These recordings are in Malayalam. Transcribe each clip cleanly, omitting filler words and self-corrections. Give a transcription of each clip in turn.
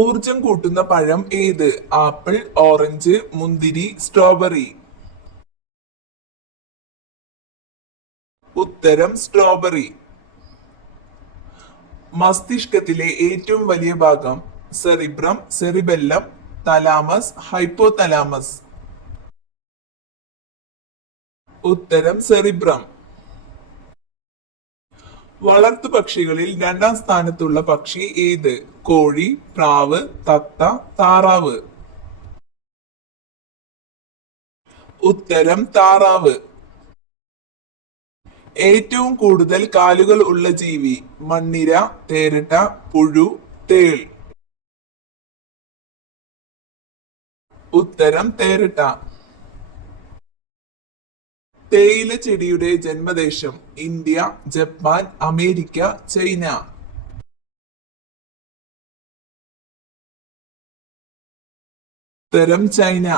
ഊർജം കൂട്ടുന്ന പഴം ഏത്? ആപ്പിൾ, ഓറഞ്ച്, മുന്തിരി, സ്ട്രോബെറി. ഉത്തരം സ്ട്രോബെറി. മസ്തിഷ്കത്തിലെ ഏറ്റവും വലിയ ഭാഗം? Cerebrum, cerebellum, thalamus, hypothalamus. ഉത്തരം സെറിബ്രം. വളർത്തു പക്ഷികളിൽ രണ്ടാം സ്ഥാനത്തുള്ള പക്ഷി ഏത്? കോഴി, പ്രാവ്, തത്ത, താറാവ്. ഉത്തരം താറാവ്. ഏറ്റവും കൂടുതൽ കാലുകൾ ഉള്ള ജീവി? മണ്ണിര, തേരട്ട, പുഴു, തേൾ. ഉത്തരം തേരട്ട. തേയില ചെടിയുടെ ജന്മദേശം? ഇന്ത്യ, ജപ്പാൻ, അമേരിക്ക, ചൈന. ഉത്തരം ചൈന.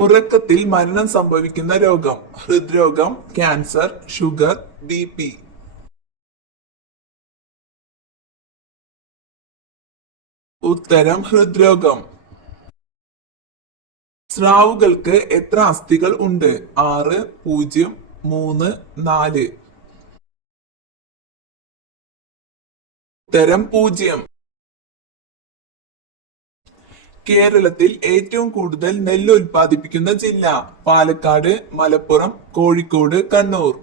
ഉറക്കത്തിൽ മരണം സംഭവിക്കുന്ന രോഗം? ഹൃദ്രോഗം, ക്യാൻസർ, ഷുഗർ, BP. ഉത്തരം ഹൃദ്രോഗം. സ്രാവുകൾക്ക് എത്ര അസ്ഥികൾ ഉണ്ട്? 6, 0, 3, 4. ഉത്തരം 0. കേരളത്തിൽ ഏറ്റവും കൂടുതൽ നെല്ല് ഉൽപ്പാദിപ്പിക്കുന്ന ജില്ല? പാലക്കാട്, മലപ്പുറം, കോഴിക്കോട്, കണ്ണൂർ.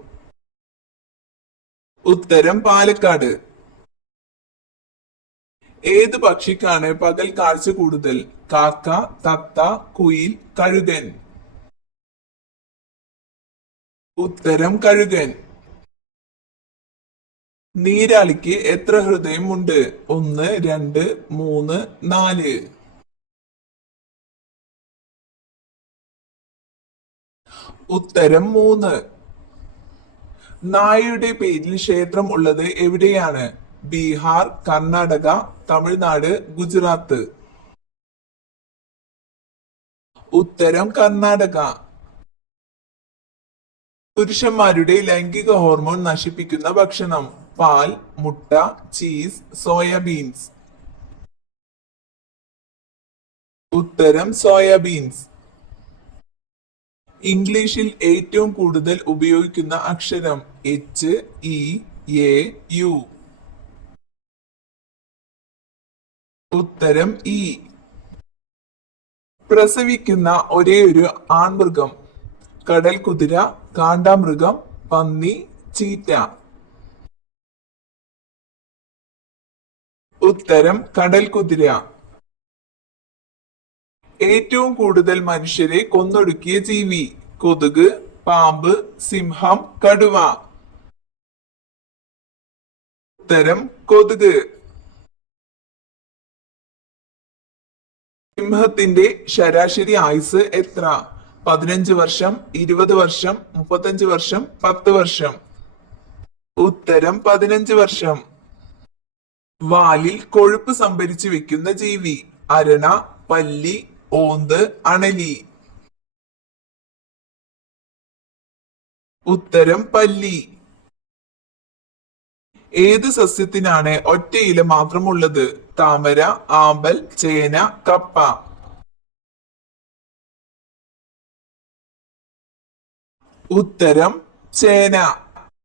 ഉത്തരം പാലക്കാട്. ഏത് പക്ഷിക്കാണ് പകൽ കാഴ്ച കൂടുതൽ? കാക്ക, തത്ത, കുയിൽ, കഴുകൻ. ഉത്തരം കഴുകൻ. നീരാളിക്ക് എത്ര ഹൃദയം ഉണ്ട്? 1, 2, 3, 4. ഉത്തരം 3. നായയുടെ പേരിൽ ക്ഷേത്രം ഉള്ളത് എവിടെയാണ്? ബീഹാർ, കർണാടക, തമിഴ്നാട്, ഗുജറാത്ത്. ഉത്തരം കർണാടക. പുരുഷന്മാരുടെ ലൈംഗിക ഹോർമോൺ നശിപ്പിക്കുന്ന ഭക്ഷണം? പാൽ, മുട്ട, ചീസ്, സോയാബീൻസ്. ഉത്തരം സോയാബീൻസ്. ഇംഗ്ലീഷിൽ ഏറ്റവും കൂടുതൽ ഉപയോഗിക്കുന്ന അക്ഷരം? H, E, A, U. ഉത്തരം E. പ്രസവിക്കുന്ന ഒരേയൊരു ആൺമൃഗം? കടൽ കുതിര, കാണ്ടാമൃഗം, പന്നി, ചീറ്റ. ഉത്തരം കടൽ കുതിര. ഏറ്റവും കൂടുതൽ മനുഷ്യരെ കൊന്നൊടുക്കിയ ജീവി? കൊതുക്, പാമ്പ്, സിംഹം, കടുവ. ഉത്തരം കൊതുക്. സിംഹത്തിന്റെ ശരാശരി ആയുസ് എത്ര? 15 വർഷം, 20 വർഷം, 35 വർഷം, 10 വർഷം. ഉത്തരം 15 വർഷം. വാലിൽ കൊഴുപ്പ് സംഭരിച്ചു വെക്കുന്ന ജീവി? അരണ, പല്ലി, ഓന്ത്, അണലി. ഉത്തരം പല്ലി. ഏത് സസ്യത്തിനാണ് ഒറ്റയില മാത്രമുള്ളത്? താമര, ആമ്പൽ, ചേന, കപ്പ. ഉത്തരം ചേന.